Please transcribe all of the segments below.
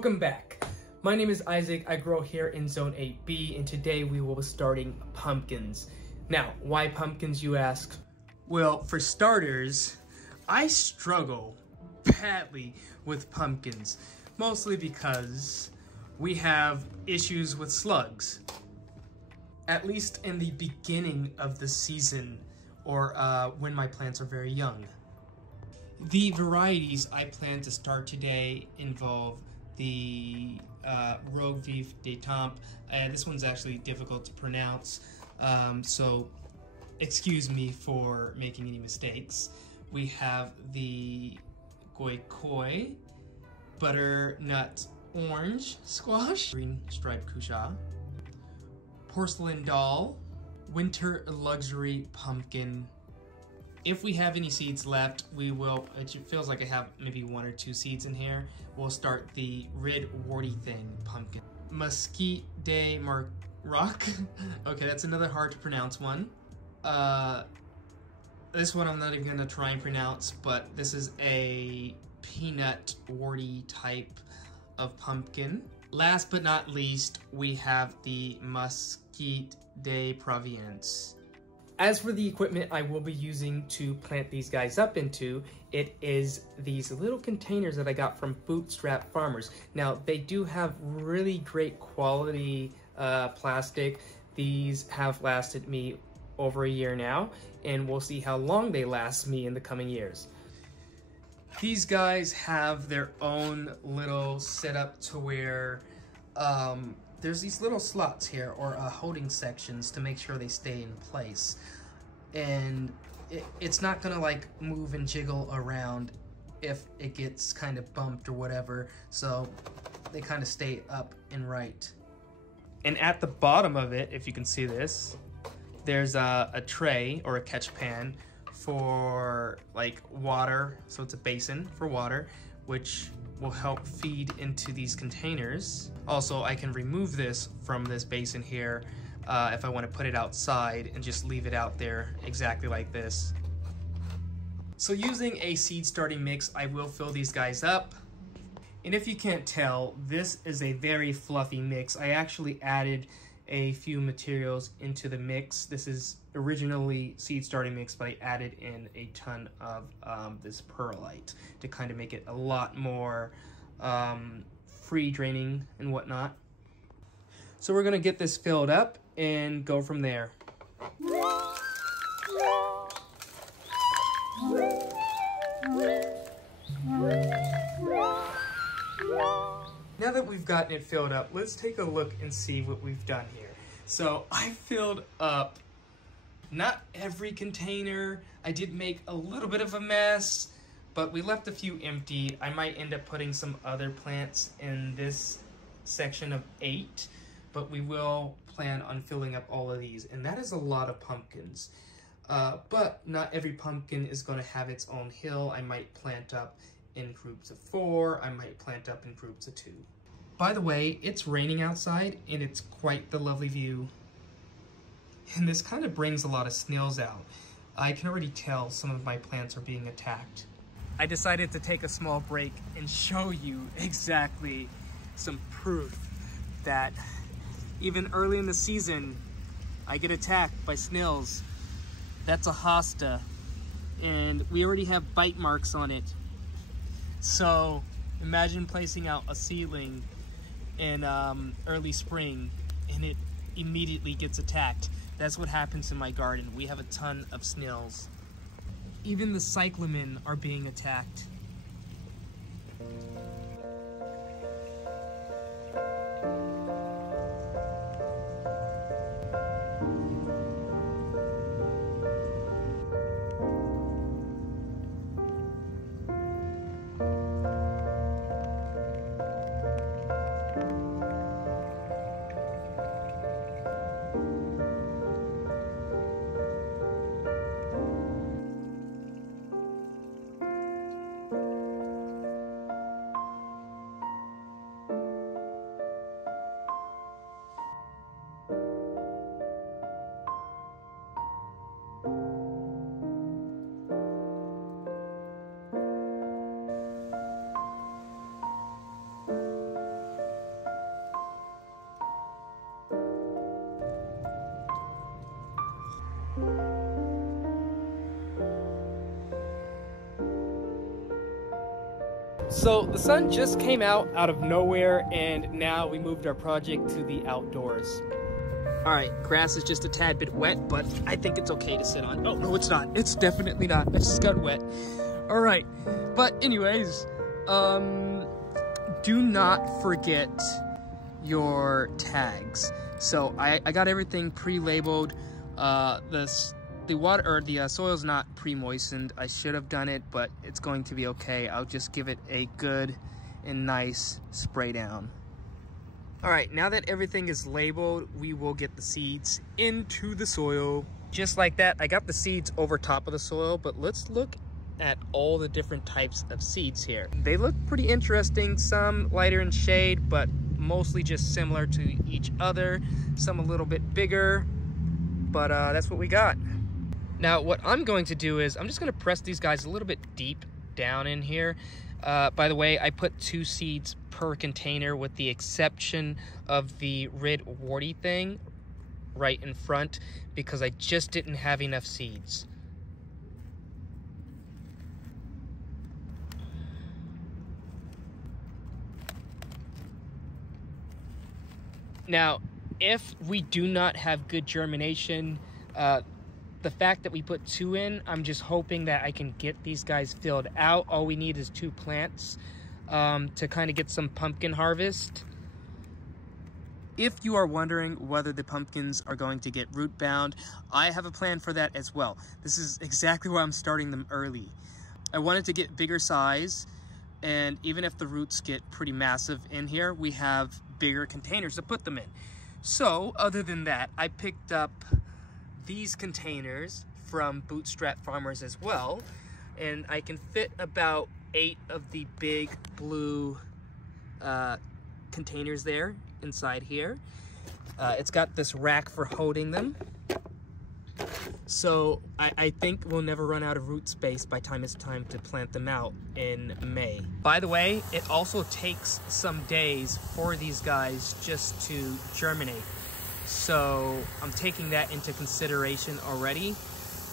Welcome back. My name is Isaac. I grow here in Zone 8B, and today we will be starting pumpkins. Now, why pumpkins, you ask? Well, for starters, I struggle badly with pumpkins, mostly because we have issues with slugs. At least in the beginning of the season, or when my plants are very young. The varieties I plan to start today involve the Rogue Vif de Temp. This one's actually difficult to pronounce, so excuse me for making any mistakes. We have the Goi Koi, Butternut Orange Squash, Green Striped Cushaw, Porcelain Doll, Winter Luxury Pumpkin. If we have any seeds left, we will, it feels like I have maybe 1 or 2 seeds in here. We'll start the Red Warty Thing Pumpkin. Mesquite de Maroc. Okay, that's another hard to pronounce one. This one I'm not even gonna try and pronounce, but this is a peanut warty type of pumpkin. Last but not least, we have the Mesquite de Provence. As for the equipment I will be using to plant these guys up into, it is these little containers that I got from Bootstrap Farmers. Now, they do have really great quality plastic. These have lasted me over a year now, and we'll see how long they last me in the coming years. These guys have their own little setup to where there's these little slots here, or holding sections, to make sure they stay in place. And it's not gonna like move and jiggle around if it gets kind of bumped or whatever, so they kind of stay up and right. And at the bottom of it, if you can see this, there's a tray or a catch pan for like water, so it's a basin for water, which will help feed into these containers. Also, I can remove this from this basin here if I want to put it outside and just leave it out there exactly like this. So using a seed starting mix, I will fill these guys up. And if you can't tell, this is a very fluffy mix. I actually added a few materials into the mix. This is originally seed starting mix, but I added in a ton of this perlite to kind of make it a lot more free draining and whatnot. So we're gonna get this filled up and go from there. Now that we've gotten it filled up, let's take a look and see what we've done here. So I filled up not every container. I did make a little bit of a mess, but we left a few empty. I might end up putting some other plants in this section of 8, but we will plan on filling up all of these, and that is a lot of pumpkins. But not every pumpkin is going to have its own hill. I might plant up in groups of 4, I might plant up in groups of 2. By the way, it's raining outside, and it's quite the lovely view. And this kind of brings a lot of snails out. I can already tell some of my plants are being attacked. I decided to take a small break and show you exactly some proof that even early in the season, I get attacked by snails. That's a hosta, and we already have bite marks on it. So imagine placing out a seedling in early spring and it immediately gets attacked. That's what happens in my garden. We have a ton of snails. Even the cyclamen are being attacked. So the sun just came out of nowhere, and now we moved our project to the outdoors. All right, grass is just a tad bit wet, but I think it's okay to sit on. Oh, no, it's not. It's definitely not. It just got wet. All right, but anyways, do not forget your tags. So I got everything pre-labeled. The water or the soil's not pre-moistened. I should have done it, but it's going to be okay. I'll just give it a good and nice spray down. All right, now that everything is labeled, we will get the seeds into the soil. Just like that, I got the seeds over top of the soil, but let's look at all the different types of seeds here. They look pretty interesting, some lighter in shade, but mostly just similar to each other. Some a little bit bigger, but that's what we got. Now, what I'm going to do is I'm just going to press these guys a little bit deep down in here. By the way, I put 2 seeds per container with the exception of the red warty thing right in front because I just didn't have enough seeds. Now, if we do not have good germination, the fact that we put 2 in, I'm just hoping that I can get these guys filled out. All we need is 2 plants to kind of get some pumpkin harvest. If you are wondering whether the pumpkins are going to get root bound, I have a plan for that as well. This is exactly why I'm starting them early. I wanted to get bigger size, and even if the roots get pretty massive in here, we have bigger containers to put them in. So other than that, I picked up these containers from Bootstrap Farmers as well, and I can fit about 8 of the big blue containers there inside here. It's got this rack for holding them, so I think we'll never run out of root space by time it's time to plant them out in May. By the way, it also takes some days for these guys just to germinate. So I'm taking that into consideration already.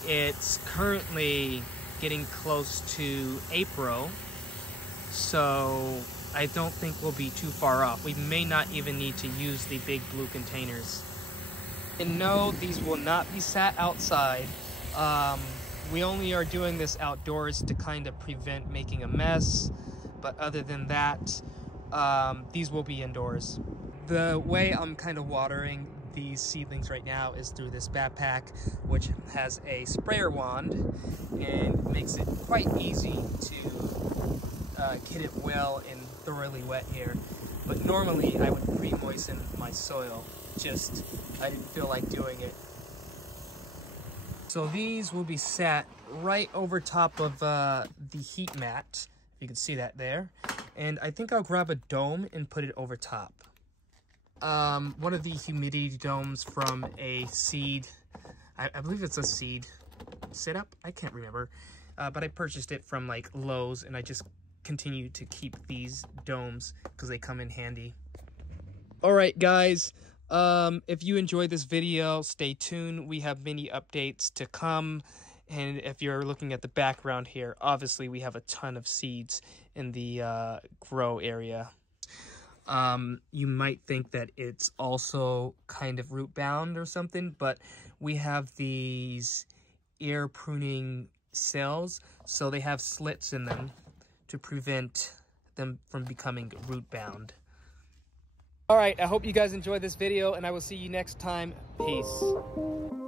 It's currently getting close to April, so I don't think we'll be too far off. We may not even need to use the big blue containers. And no, these will not be sat outside. We only are doing this outdoors to kind of prevent making a mess, but other than that, these will be indoors. The way I'm kind of watering these seedlings right now is through this backpack, which has a sprayer wand and makes it quite easy to get it well and thoroughly wet here. But normally I would pre-moisten my soil, just I didn't feel like doing it. So these will be sat right over top of the heat mat, if you can see that there. And I think I'll grab a dome and put it over top. One of the humidity domes from a seed, I believe it's a seed setup, I can't remember, but I purchased it from like Lowe's, and I just continue to keep these domes because they come in handy. All right, guys, if you enjoyed this video, stay tuned. We have many updates to come, and if you're looking at the background here, obviously we have a ton of seeds in the grow area. You might think that it's also kind of root bound or something, but we have these ear pruning cells, so they have slits in them to prevent them from becoming root bound. All right, I hope you guys enjoyed this video, and I will see you next time. Peace.